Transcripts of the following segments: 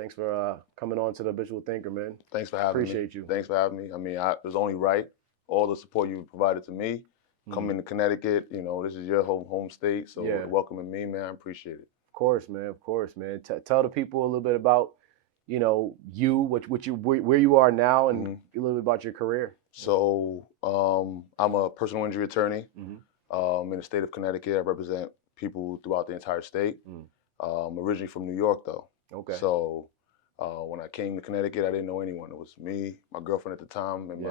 Thanks for coming on to the Habitual Thinker, man. Thanks for having me. Appreciate you. Thanks for having me. I mean, it was only right. All the support you provided to me, coming to Connecticut, this is your home state, so Yeah. welcoming me, man, I appreciate it. Of course, man. Of course, man. Tell the people a little bit about, where you are now, and a little bit about your career. So I'm a personal injury attorney in the state of Connecticut. I represent people throughout the entire state. Originally from New York, though. Okay. So when I came to Connecticut, I didn't know anyone. It was me, my girlfriend at the time, and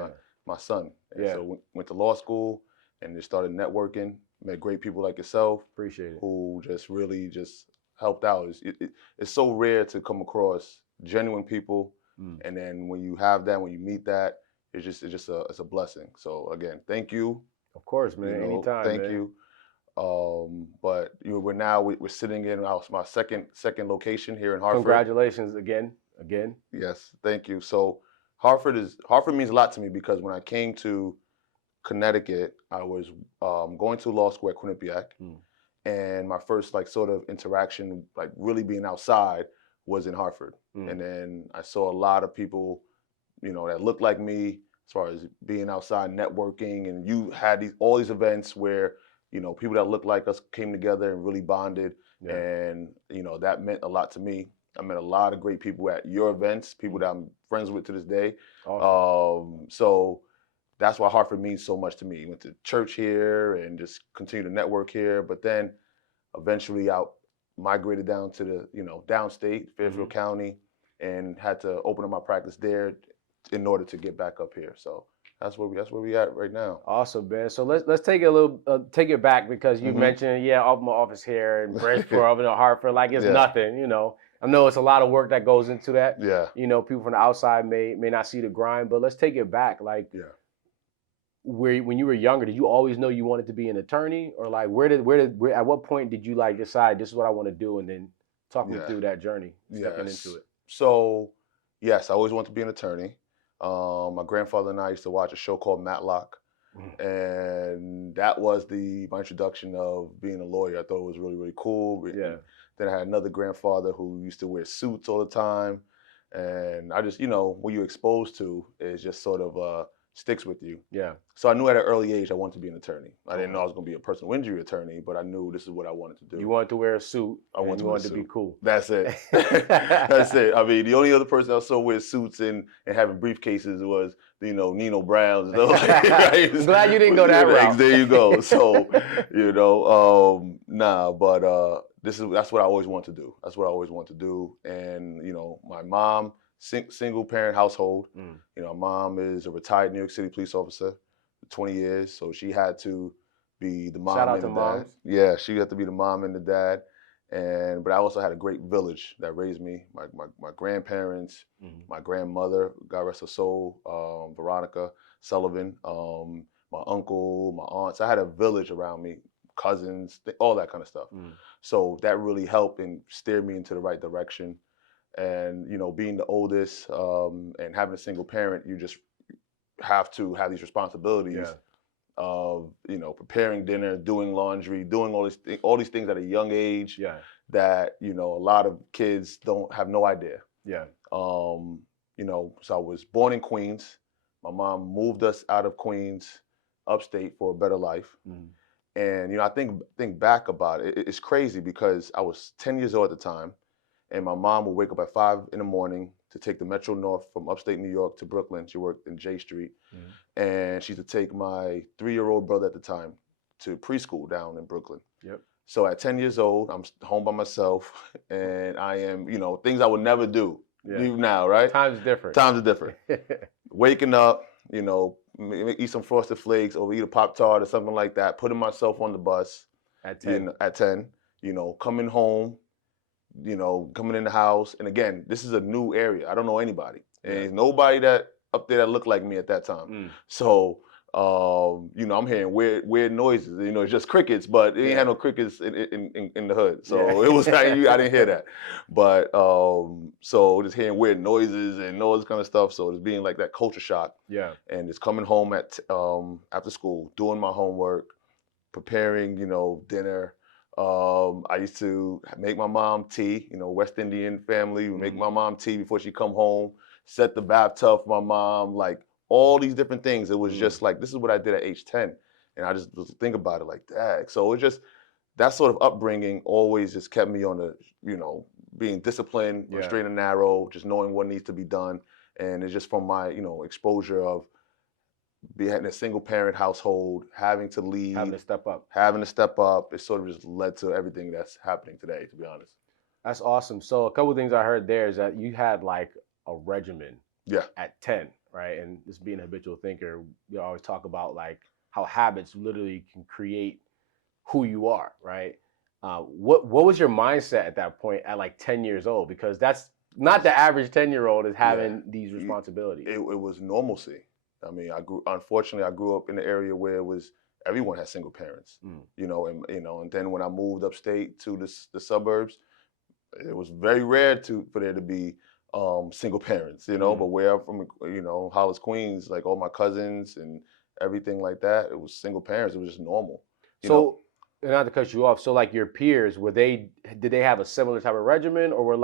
my son. And so went to law school and just started networking. Met great people like yourself. Appreciate it. Who just really just helped out. It's so rare to come across genuine people, and then when you have that, when you meet that, it's a blessing. So again, thank you. Of course, man. Anytime. Thank you. But we're sitting in my second location here in Hartford. Congratulations again. Yes, thank you. So Hartford means a lot to me because when I came to Connecticut, I was going to law school at Quinnipiac, and my first sort of interaction, really being outside, was in Hartford. And then I saw a lot of people, that looked like me as far as being outside networking, and you had all these events where people that looked like us came together and really bonded, and that meant a lot to me. I met a lot of great people at your events, people that I'm friends with to this day. Awesome. So that's why Hartford means so much to me. Went to church here and just continue to network here, but then eventually I migrated down to the downstate, Fairfield County, and had to open up my practice there in order to get back up here. So that's where we at right now. Awesome, man. So let's take take it back, because you mentioned open my office here in Bridgeport, up in Hartford, like it's nothing. I know it's a lot of work that goes into that. Yeah. People from the outside may not see the grind, but let's take it back. When you were younger, did you always know you wanted to be an attorney, or at what point did you decide this is what I want to do, and then talk me through that journey, stepping into it? So yes, I always wanted to be an attorney. My grandfather and I used to watch a show called Matlock, and that was my introduction of being a lawyer. I thought it was really, really cool. Yeah. Then I had another grandfather who used to wear suits all the time, and I just, what you're exposed to is just sort of sticks with you. Yeah. So I knew at an early age I wanted to be an attorney. I didn't know I was going to be a personal injury attorney, but I knew this is what I wanted to do. You wanted to wear a suit. I wanted to be cool. That's it. That's it. I mean, the only other person I saw wear suits and having briefcases was, Nino Brown. Right? I'm glad you didn't go that route. There you go. So, that's what I always wanted to do. That's what I always wanted to do. And, my mom, single parent household. My mom is a retired New York City police officer for 20 years. So she had to be the mom and the dad. Moms. Yeah, she had to be the mom and the dad. But I also had a great village that raised me. My grandparents, my grandmother, God rest her soul, Veronica Sullivan, my uncle, my aunts. I had a village around me, cousins, all that kind of stuff. So that really helped and steered me into the right direction. And being the oldest and having a single parent, you just have to have these responsibilities of preparing dinner, doing laundry, doing all these things at a young age that a lot of kids don't have no idea. So I was born in Queens. My mom moved us out of Queens, upstate, for a better life. And I think back about it. It's crazy because I was 10 years old at the time, and my mom would wake up at 5 in the morning to take the Metro North from upstate New York to Brooklyn. She worked in J Street. And she used to take my 3-year-old brother at the time to preschool down in Brooklyn. So at 10 years old, I'm home by myself, and I am, things I would never do now, right? Times are different. Waking up, eat some Frosted Flakes or eat a Pop-Tart or something like that, putting myself on the bus at 10, coming home, coming in the house. And again, this is a new area. I don't know anybody. And there's nobody that up there that looked like me at that time. So, I'm hearing weird noises. It's just crickets, but it ain't had no crickets in the hood. So it was I didn't hear that. But so just hearing weird noises and all this kind of stuff. So it's being like that culture shock. And it's coming home at after school, doing my homework, preparing, dinner, I used to make my mom tea, West Indian family, make my mom tea before she come home, set the bathtub for my mom, like all these different things. It was just like, this is what I did at age 10. And I just think about it like that. So it's just, that sort of upbringing always just kept me on the, being disciplined, straight and narrow, just knowing what needs to be done. And it's just from my, exposure of being in a single parent household, having to lead, having to step up. It sort of just led to everything that's happening today, to be honest. That's awesome. So a couple of things I heard there is that you had like a regimen Yeah. at 10, right? And just being a habitual thinker, we always talk about like how habits literally can create who you are, right? What was your mindset at that point at like 10 years old? Because that's not the average 10-year-old is having these responsibilities. It was normalcy. I mean, unfortunately, I grew up in an area where it was, everyone had single parents, and then when I moved upstate to the suburbs, it was very rare for there to be single parents, but where I'm from, Hollis, Queens, like all my cousins and everything like that, it was single parents. It was just normal. So, and not to cut you off, so like your peers, did they have a similar type of regimen, or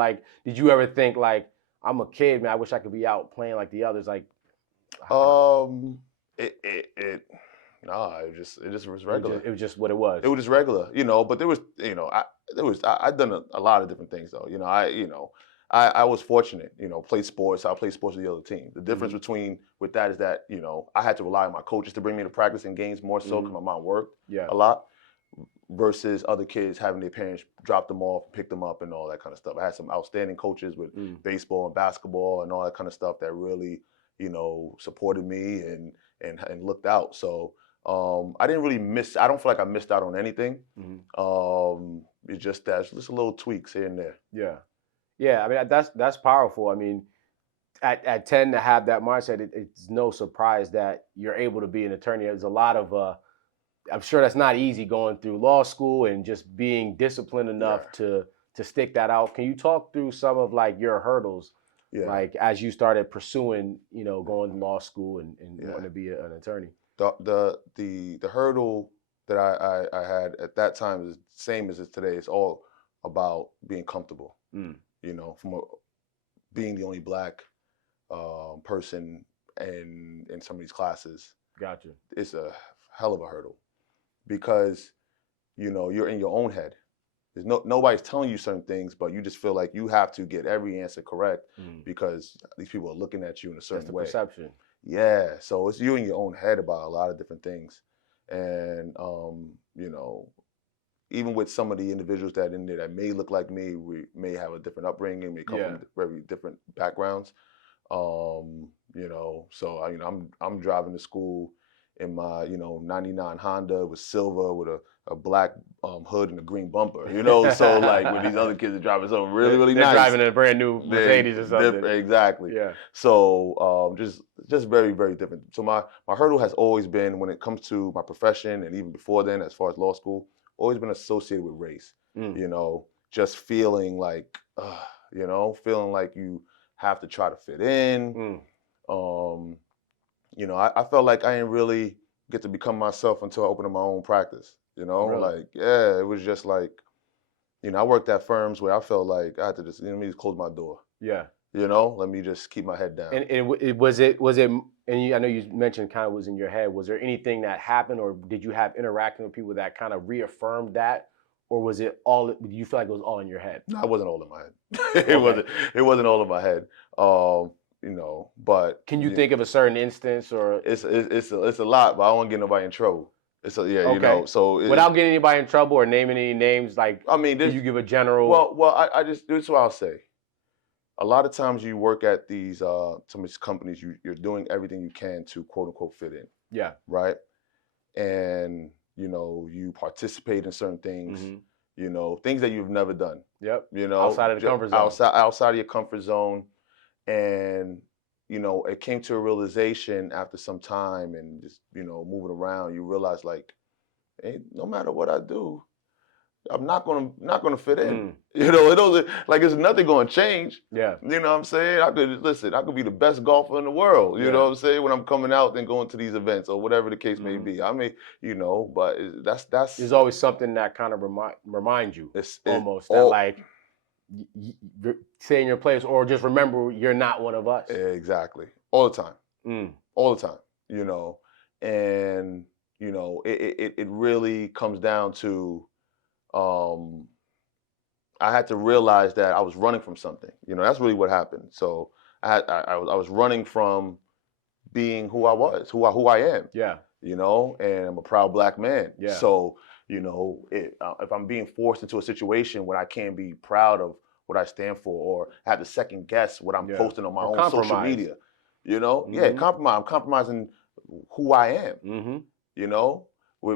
did you ever think like, I'm a kid, man, I wish I could be out playing like the others? Like, it just was regular. It was just what it was. It was just regular, but there was, I'd done a lot of different things though. I was fortunate, played sports. I played sports with the other team. The difference with that is that, I had to rely on my coaches to bring me to practice and games more so because my mom worked a lot versus other kids having their parents drop them off, pick them up and all that kind of stuff. I had some outstanding coaches with baseball and basketball and all that kind of stuff that really, supported me and looked out. So I didn't really I don't feel like I missed out on anything. It's just that just little tweaks here and there. Yeah. Yeah, I mean, that's powerful. I mean, at 10 to have that mindset, it's no surprise that you're able to be an attorney. There's a lot of, I'm sure that's not easy going through law school and just being disciplined enough to stick that out. Can you talk through some of like your hurdles, like as you started pursuing, going to law school and wanting to be an attorney? The hurdle that I had at that time is the same as it is today. It's all about being comfortable. Being the only Black person in some of these classes. Gotcha. It's a hell of a hurdle because you're in your own head. There's nobody's telling you certain things, but you just feel like you have to get every answer correct because these people are looking at you in a certain way. Perception. Yeah, so it's you in your own head about a lot of different things, and even with some of the individuals that in there that may look like me, we may have a different upbringing, may come from very different backgrounds. So I'm driving to school in my 99 Honda with silver with a black hood and a green bumper. So like when these other kids are driving something really they're nice, driving a brand new Mercedes or something. Exactly. Yeah. So just very, very different. So my hurdle has always been when it comes to my profession and even before then, as far as law school, always been associated with race. Just feeling like feeling like you have to try to fit in. I felt like I didn't really get to become myself until I opened up my own practice. Really? It was just like, I worked at firms where I felt like I had to just, let me just close my door. Yeah. Let me just keep my head down. And was it, and I know you mentioned kind of was in your head, was there anything that happened or did you have interacting with people that kind of reaffirmed that? Or was it all, do you feel like it was all in your head? No, it wasn't all in my head. It wasn't all in my head. But can you think of a certain instance or? It's a lot, but I don't want to get nobody in trouble. So without getting anybody in trouble or naming any names, like, I mean, did you give a general? Well, this is what I'll say. A lot of times you work at these some of these companies, you're doing everything you can to quote unquote fit in. Yeah. Right. And you participate in certain things. Things that you've never done. Yep. Outside of the comfort zone. Outside of your comfort zone, and it came to a realization after some time and just moving around, you realize like, hey, no matter what I do, I'm not gonna fit in. Mm. You know, it doesn't like it's nothing gonna change. Yeah. You know what I'm saying? I could be the best golfer in the world. You know Yeah. what I'm saying? When I'm coming out and going to these events or whatever the case may Mhm. be. I mean, but There's always something that kind of remind you it's almost that all like stay in your place or just remember you're not one of us. exactly all the time. Mm. All the time, and it really comes down to um, I had to realize that I was running from something. That's really what happened. So I was running from being who I was, who I am. Yeah. And I'm a proud black man. Yeah. So if I'm being forced into a situation where I can't be proud of what I stand for, or have to second guess what I'm Yeah. posting on my Or own social compromise. media, Mhm. compromise. I'm compromising who I am. Mhm. You know,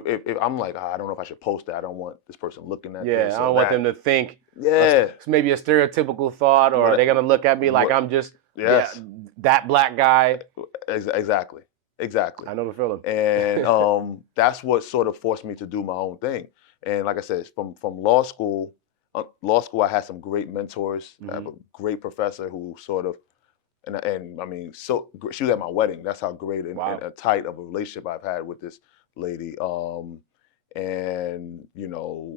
if I'm like, I don't know if I should post that. I don't want this person looking at Yeah, this I or don't want them that. to think Yeah. maybe a stereotypical thought, or What? they're gonna look at me like What? I'm just Yes. that black guy. Exactly. Exactly. I know the feeling. And that's what sort of forced me to do my own thing. And like I said, from law school, I had some great mentors. I have a great professor who sort of, and I mean, she was at my wedding. That's how great and a tight of a relationship I've had with this lady. And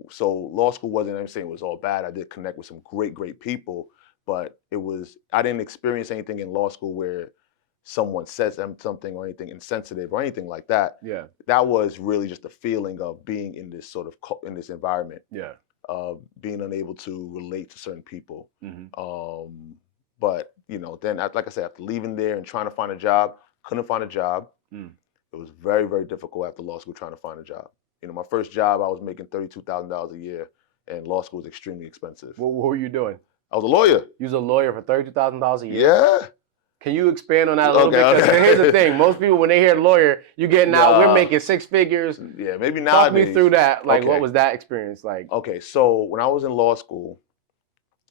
so law school wasn't, I'm saying it was all bad. I did connect with some great people, but I didn't experience anything in law school where someone says something or anything insensitive or anything like that. Yeah. That was really just a feeling of being in this sort of in this environment, Yeah. being unable to relate to certain people. Mhm. But then like I said, after leaving there and trying to find a job, couldn't find a job. It was very, very difficult after law school trying to find a job. My first job, I was making $32,000 a year, and law school was extremely expensive. What were you doing? I was a lawyer. You was a lawyer for $32,000 a year? Yeah. Can you expand on that a little bit? Okay, Because okay. here's the thing: most people, when they hear lawyer, you getting out. We're making six figures. Yeah, maybe Talk nowadays. me through that. Like, Okay. what was that experience like? Okay, so when I was in law school,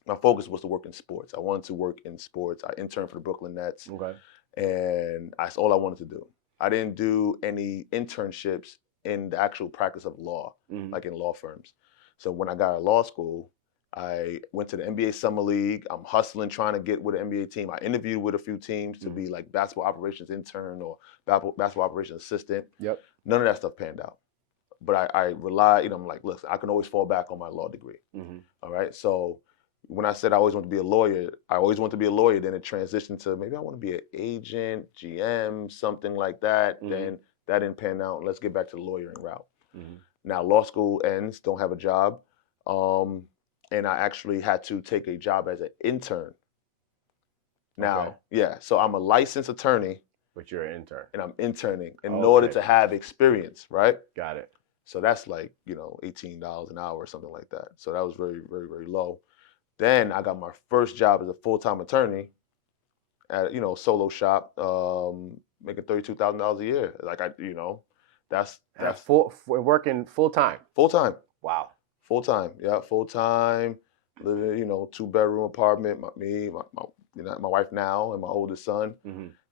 my focus was to work in sports. I wanted to work in sports. I interned for the Brooklyn Nets, Okay. and that's all I wanted to do. I didn't do any internships in the actual practice of law, like in law firms. So when I got out of law school, I went to the NBA Summer League. I'm hustling, trying to get with an NBA team. I interviewed with a few teams to be like basketball operations intern or basketball operations assistant. Yep. None of that stuff panned out. But I relied, I'm like, look, I can always fall back on my law degree. All right. So when I said I always want to be a lawyer, then it transitioned to maybe I want to be an agent, GM, something like that. Then that didn't pan out. Let's get back to the lawyering route. Now law school ends, don't have a job. And I actually had to take a job as an intern. Now, yeah, so I'm a licensed attorney. But you're an intern. And I'm interning in order to have experience, right? Got it. So that's like, $18 an hour or something like that. So that was very, very, very low. Then I got my first job as a full-time attorney at, solo shop, making $32,000 a year. Like that's working full time. Full time. Wow. Full time. Yeah, full time. Living, 2-bedroom apartment. My wife now and my oldest son.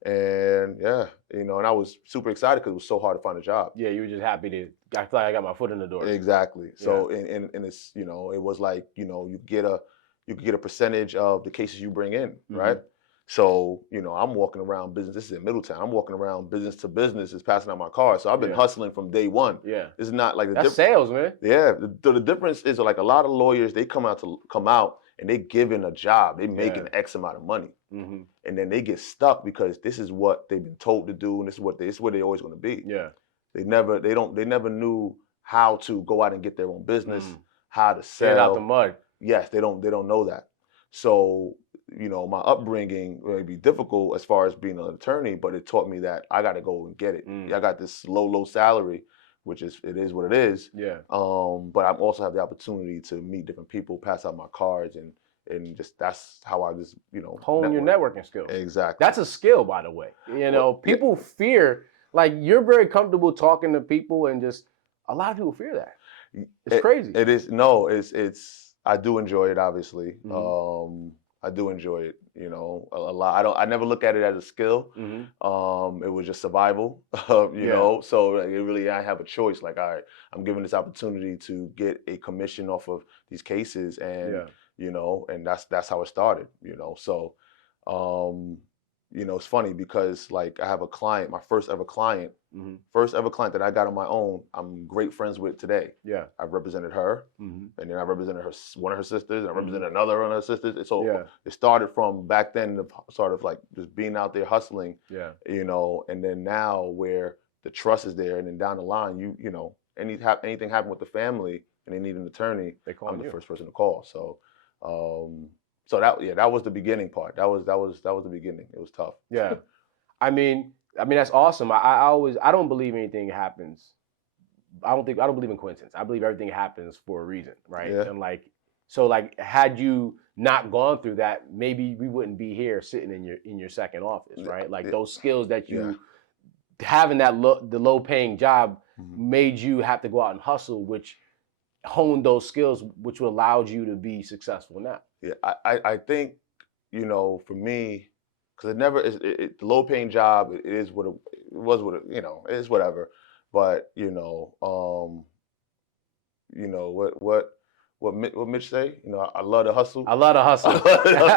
And yeah, and I was super excited because it was so hard to find a job. Yeah, you were just happy I feel like I got my foot in the door. Exactly. So and it's it was like you get a percentage of the cases you bring in, right? So I'm walking around business. This is in Middletown. I'm walking around business to business, is passing out my car. So I've been hustling from day one. Yeah, this is not like that's sales, man. Yeah, the difference is like a lot of lawyers, they come out and they given a job, they making X amount of money, and then they get stuck because this is what they've been told to do, and this is where they're always going to be. Yeah, they never knew how to go out and get their own business, how to sell. Get out the mud. Yes, they don't know that. So my upbringing may be difficult as far as being an attorney, but it taught me that I got to go and get it. I got this low salary, which is what it is. Yeah. But I also have the opportunity to meet different people, pass out my cards, and just that's how I just hone your networking skills. Exactly. That's a skill, by the way. People fear, like, you're very comfortable talking to people, and just a lot of people fear that. It's crazy. It is. No, it's I do enjoy it, obviously. I do enjoy it, you know, a lot. I never look at it as a skill. It was just survival, you Yeah. know. So like, it really, I have a choice. Like, all right, I'm given this opportunity to get a commission off of these cases, and Yeah. you know, and that's how it started, you know. So, um, you know, it's funny because like I have a client, my first ever client that I got on my own. I'm great friends with today. Yeah. I've represented her, and then I represented one of her sisters, and I represented another one of her sisters. And so Yeah. it started from back then, sort of like just being out there hustling, Yeah. you know, and then now where the trust is there, and then down the line, you know, anything happen with the family and they need an attorney, They I'm calling the you. first person to call. So, so that was the beginning part. That was the beginning. It was tough. Yeah. I mean that's awesome. I don't believe anything happens. I don't believe in coincidence. I believe everything happens for a reason, right? Yeah. And like so like had you not gone through that, maybe we wouldn't be here sitting in your second office, right? Like those skills that Yeah. you having the low paying job Mhm. made you have to go out and hustle, which honed those skills, which allowed you to be successful now. Yeah. I think, you know, for me, because it never is the low paying job. It is what it was. What you know, it is whatever. But you know what Mitch say? You know, I love the hustle. I love to I hustle. love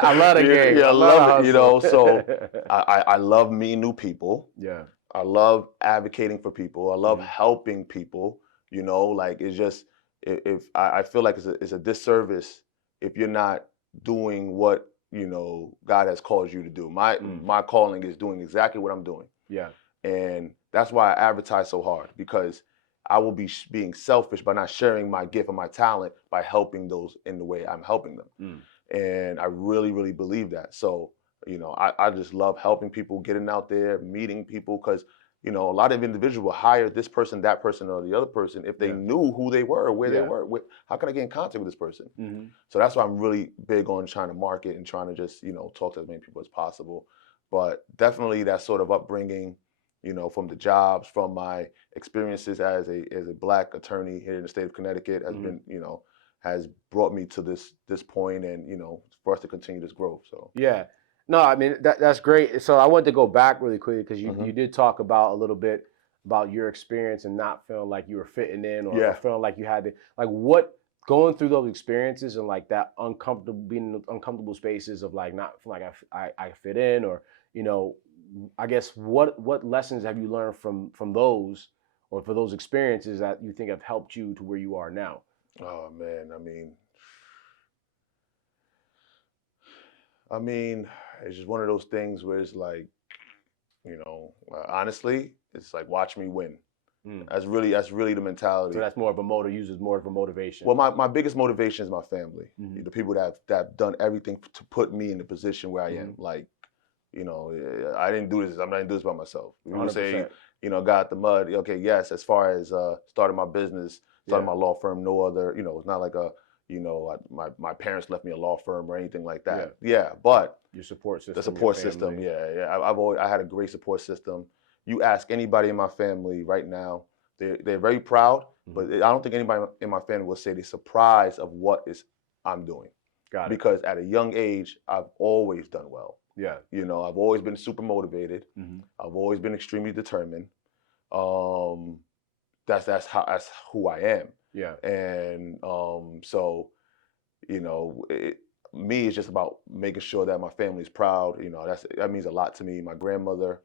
I love the yeah, game. yeah, I I love love it. You know, so to hustle. I love meeting new people. Yeah. I love advocating for people. I love Mhm. helping people. You know, like it's just if I feel like it's a disservice if you're not doing what you know God has called you to do. Mm. My calling is doing exactly what I'm doing, Yeah. and that's why I advertise so hard because I will be being selfish by not sharing my gift and my talent by helping those in the way I'm helping them. Mm. And I really, really believe that. So, you know, I just love helping people, getting out there, meeting people, because, you know, a lot of individuals will hire this person, that person, or the other person if they Yeah. knew who they were, where they Yeah. were. How can I get in contact with this person? Mhm. So that's why I'm really big on trying to market and trying to just, you know, talk to as many people as possible. But definitely that sort of upbringing, you know, from the jobs, from my experiences as a black attorney here in the state of Connecticut has Mhm. been, you know, has brought me to this point, and you know, for us to continue this growth. So, Yeah. No, I mean that's great. So I wanted to go back really quickly because you hmm did talk about a little bit about your experience and not feeling like you were fitting in or yeah, feeling like you had to like what going through those experiences and like that uncomfortable being in uncomfortable spaces of like not feeling like I fit in or you know I guess what lessons have you learned from those or for those experiences that you think have helped you to where you are now? oh man, I mean, it's just one of those things where it's like, you know, honestly, it's like watch me win. Mm. That's really the So mentality. that's more of a motive uses more of a motivation. Well, my biggest motivation is my family, Hmm. the people that have done everything to put me in the position where I Hmm. am. Like, you know, I didn't do this. I'm not doing this by myself. People say, 100%. you know, got the mud. Okay, yes. As far as starting my business, starting Yeah. my law firm, no other. You know, it's not like you know, my parents left me a law firm or anything like Yeah. that. Yeah, but Your support the system, your support system, family. yeah, yeah. I had a great support system. You ask anybody in my family right now, they're very proud, Hmm. but I don't think anybody in my family will say they're surprised of what is I'm doing Got it. because at a young age, I've always done well. Yeah. You know, I've always been super motivated. Hmm. I've always been extremely determined. Um, that's who I am. Yeah. And so you know, me is just about making sure that my family's proud. You know, that means a lot to me. My grandmother,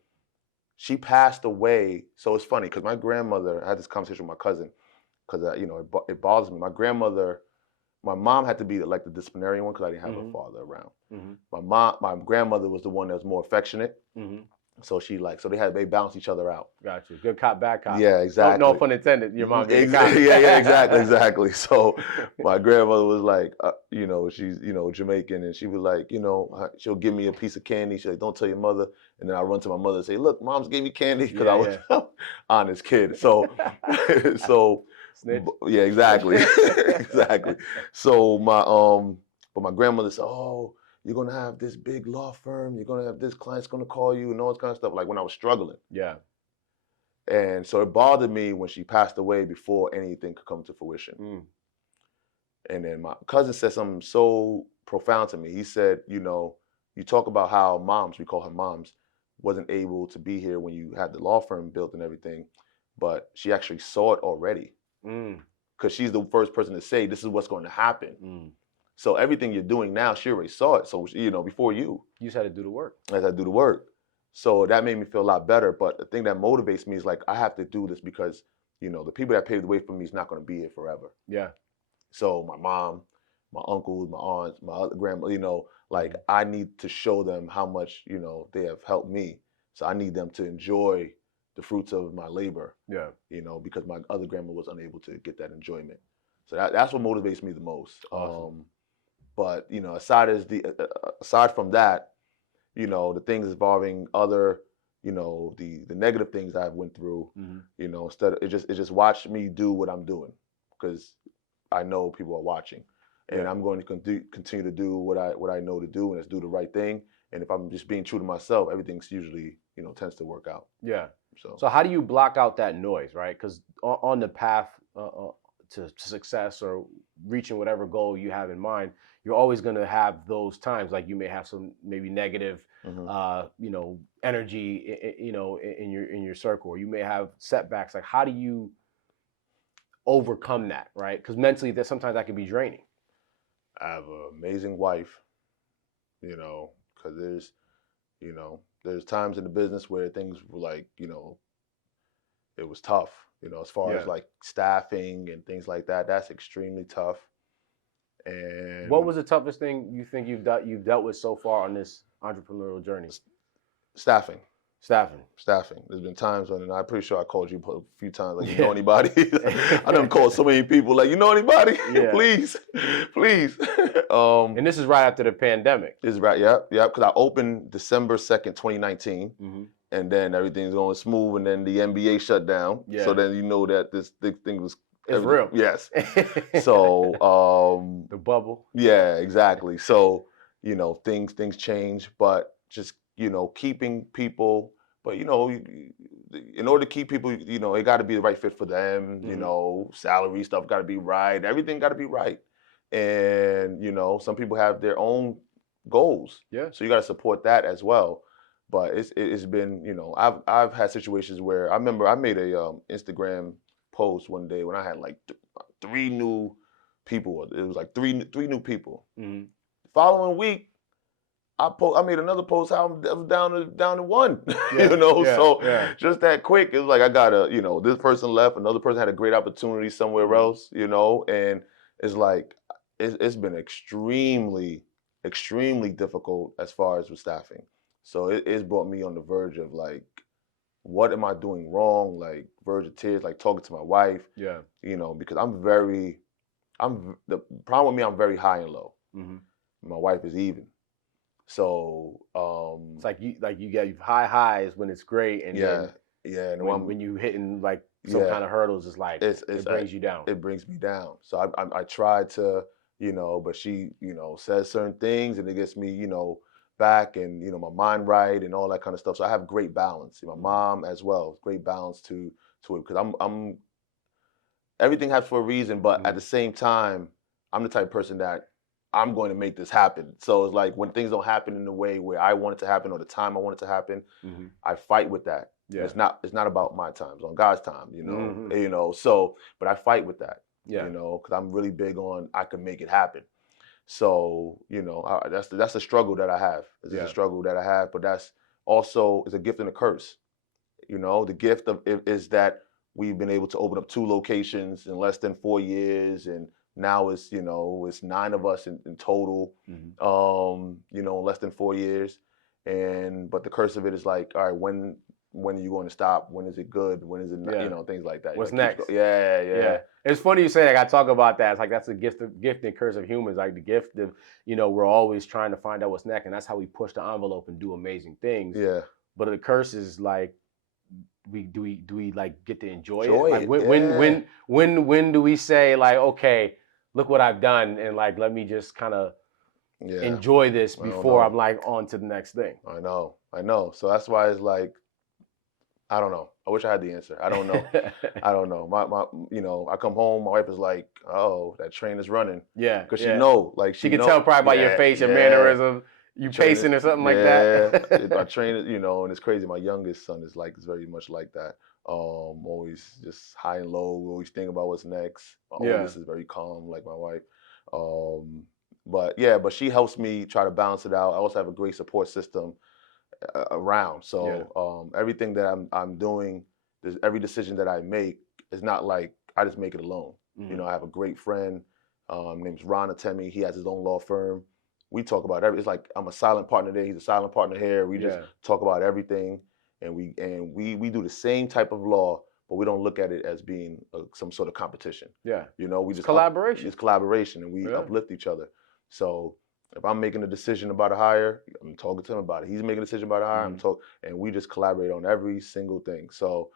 she passed away. So it's funny because my grandmother, I had this conversation with my cousin because you know it bothers me. My grandmother, my mom had to be like the disciplinarian one because I didn't have a Hmm. father around. Hmm. My grandmother was the one that was more affectionate. Hmm. So they balanced each other out. Got you. Good cop, bad cop. Yeah, No exactly. pun intended. Your mom being a cop. Yeah, exactly, exactly. So my grandmother was like, you know, she's, you know, Jamaican, and she was like, you know, she'll give me a piece of candy. She's like, don't tell your mother. And then I run to my mother and say, look, mom's gave me candy because I Yeah. was Yeah. honest kid. So, so Snitch. yeah, exactly, exactly. So but my grandmother said, oh, you're gonna have this big law firm. You're gonna have this client's gonna call you and all this kind of stuff. Like when I was struggling. Yeah. And so it bothered me when she passed away before anything could come to fruition. Mm. And then my cousin said something so profound to me. He said, you know, you talk about how moms, we call her moms, wasn't able to be here when you had the law firm built and everything, but she actually saw it already Mm, because she's the first person to say this is what's going to happen. mm. So everything you're doing now, she already saw it. So you know, before you, You just had to do the work. as I do the work. So that made me feel a lot better. But the thing that motivates me is like I have to do this because you know the people that paved the way for me is not going to be here forever. Yeah. So my mom, my uncles, my aunts, my other grandma, you know, like I need to show them how much, you know, they have helped me. So I need them to enjoy the fruits of my labor, Yeah. you know, because my other grandma was unable to get that enjoyment. So that's what motivates me the most. Awesome. But you know, aside from that, you know, the things involving other, you know, the negative things I've went through, Hmm. you know, instead of it just watched me do what I'm doing because I know people are watching, and Yeah. I'm going to continue to do what I know to do, and it's do the right thing. And if I'm just being true to myself, everything's usually you know tends to work out. Yeah. So So how do you block out that noise, right? Because on the path to success or reaching whatever goal you have in mind, you're always going to have those times. Like you may have some maybe negative, mhm. energy, in your circle, or you may have setbacks. Like how do you overcome that, right? Because mentally, that sometimes that can be draining. I have an amazing wife, you know, because you know there's times in the business where things were like you know it was tough, you know, as far as Yeah. like staffing and things like that. That's extremely tough. What And was the toughest thing you think you've dealt with so far on this entrepreneurial journey? staffing. Staffing. Staffing. There's been times when, and I'm pretty sure I called you a few times, like, you know Yeah. anybody? I done called so many people, like, you know anybody? Yeah. Please, please. And this is right after the pandemic. Is right, yep, yep. Because I opened December 2nd, 2019, Hmm. and then everything's going smooth, and then the NBA shut down. So Yeah. then you know that this thing was It's everything. real. Yes. So The bubble. yeah, exactly. So, you know, things change, but just, you know, keeping people, but you know, in order to keep people, you know, it got to be the right fit for them, you Hmm. know, salary stuff got to be right, everything got to be right. And, you know, some people have their own goals. Yeah. So you got to support that as well. But it's been, you know, I've had situations where I remember I made a Instagram post one day when I had like three new people. It was like three new people. Hmm. Following week, I made another post how I'm down to one. Yeah. You know, Yeah. so Yeah. just that quick, it was like I gotta, you know, this person left, another person had a great opportunity somewhere Hmm. else, you know, and it's like it's been extremely difficult as far as with staffing. So it's brought me on the verge of like, what am I doing wrong? Like verge of tears, like talking to my wife, Yeah. you know, because the problem with me, I'm very high and low. Hmm. My wife is even. So It's like you get high highs when it's great, and yeah, then yeah, and when you hitting like some yeah, kind of hurdles, it's like it's it brings you down. it brings me down. So I try to, you know, but she, you know, says certain things and it gets me, you know, back and you know my mind right and all that kind of stuff. So I have great balance. My Mhm. mom as well, great balance to it because I'm everything happens for a reason, but at Mhm. the same time, I'm the type of person that I'm going to make this happen. So it's like when things don't happen in the way where I want it to happen or the time I want it to happen, Mhm. I fight with that. And Yeah. it's not about my time, it's on God's time, Mhm. you know. So, but I fight with that, Yeah. you know, because I'm really big on I can make it happen. So, you know, that's a struggle that I have. This is a Yeah. struggle that I have, but that's also is a gift and a curse. You know, the gift of is that we've been able to open up two locations in less than 4 years, and now it's you know it's nine of us in total. Mhm. You know, in less than 4 years, and but the curse of it is like, all right, when are you going to stop? When is it good? When is it not? You Yeah. know, things like that. What's Like keeps next? going. Yeah, yeah, Yeah. It's funny you say that. I talk about that. It's like that's a gift and curse of humans. Like the gift of, we're always trying to find out what's next, and that's how we push the envelope and do amazing things. yeah. But the curse is like do we like get to enjoy it? Enjoy Like it. Yeah, when do we say like, okay, look what I've done, and like let me just kind of yeah. enjoy this I don't before I'm know. like on to the next thing. I know. So that's why it's like I don't know. I wish I had the answer. I don't know. I don't know. I come home. My wife is like, "Oh, that train is running," Yeah, because yeah. She she could tell know. probably by your Yeah, face, your yeah. mannerism, you Train is, pacing or something like yeah. My that. train is, and it's crazy. My youngest son is very much like that. Always just high and low. Always thinking about what's next. My Yeah, oldest is very calm, like my wife. Um, but yeah, but she helps me try to balance it out. I also have a great support system around. yeah. So everything that I'm doing, every decision that I make is not like I just make it alone. Mhm. I have a great friend named Ron Atemi. He has his own law firm. We talk about everything. It's like I'm a silent partner there. He's a silent partner here. We just Yeah, talk about everything, and we do the same type of law, but we don't look at it as being some sort of competition. yeah. We It's just up collaboration. it's collaboration, and we Yeah. uplift each other. So if I'm making a decision about a hire, I'm talking to him about it. He's making a decision about a hire, Mhm. and we just collaborate on every single thing. So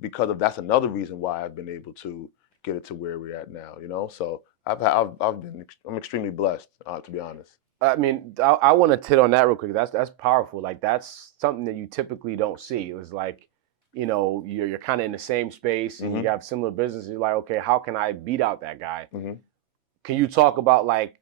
because of that's another reason why I've been able to get it to where we're at now. So I'm extremely blessed, to be honest. I mean, I want to tit on that real quick. That's powerful. Like that's something that you typically don't see. It was like, you're kind of in the same space and you Hmm. have similar businesses. You're like, okay, how can I beat out that guy? Hmm. Can you talk about like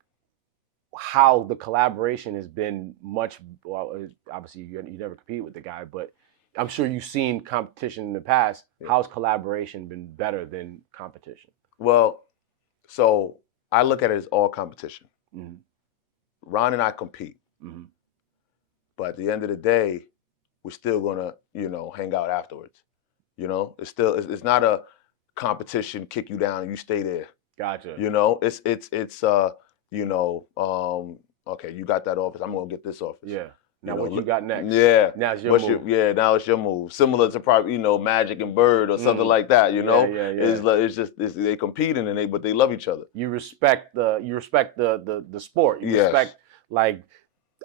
how the collaboration has been much well? Obviously, you never compete with the guy, but I'm sure you've seen competition in the past. Yeah. How's collaboration been better than competition? Well, so I look at it as all competition. Hmm. Ron and I compete, Hmm. but at the end of the day, we're still gonna, hang out afterwards. It's not a competition, kick you down and you stay there. Gotcha. It's okay, you got that office, I'm gonna get this office. Yeah. You Now, know, what you look, got next? yeah. Now it's your move. Now it's your move. Similar to probably, Magic and Bird or something Mm. like that, Yeah, yeah, yeah. they competing but they love each other. You respect the sport. You Yes. respect like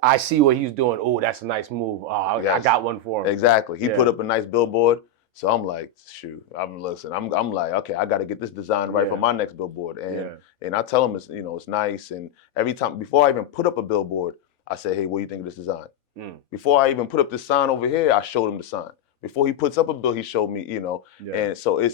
I see what he's doing. Oh, that's a nice move. Oh, I Yes. got one for him. Exactly. He put Yeah, up a nice billboard. So I'm like, shoot, I'm like, okay, I got to get this design right for yeah, my next billboard. And yeah. and I tell him it's nice. And every time before I even put up a billboard, I say, hey, what do you think of this design? Mm, Before I even put up this sign over here, I showed him the sign. Before he puts up a bill, he showed me. yeah, And so it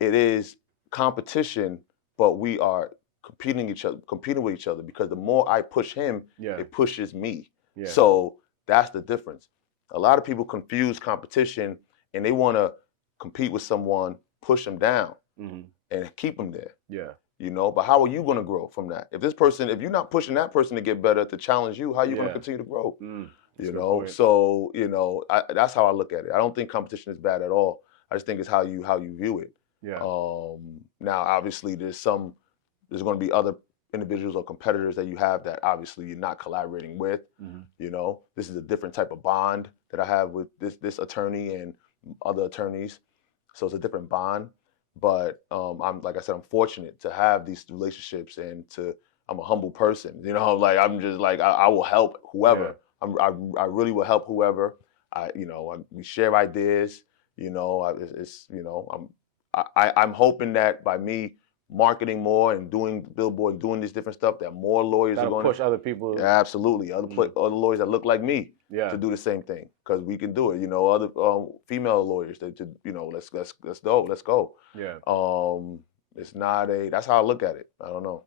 is competition, but we are competing with each other because the more I push him, yeah, it pushes me. yeah. So that's the difference. A lot of people confuse competition and they want to compete with someone, push them down, Hmm. and keep them there. Yeah. But how are you going to grow from that? If you're not pushing that person to get better, to challenge you, how are you going to Yeah. continue to grow? That's a good point. So that's how I look at it. I don't think competition is bad at all. I just think it's how you view it. Yeah. Now, obviously, there's going to be other individuals or competitors that you have that obviously you're not collaborating with. Hmm. This is a different type of bond that I have with this attorney and other attorneys. So it's a different bond. But I'm like I said, I'm fortunate to have these relationships and I'm a humble person. Like I'm just like I will help Yeah. whoever. I really will help whoever. We share ideas. I'm hoping that by me marketing more and doing billboard, doing this different stuff, that more lawyers are That'll going to push other people. absolutely Mm, other lawyers that look like me to yeah. do the same thing because we can do it. Other female lawyers that to let's go. Yeah. It's not a. That's how I look at it. I don't know.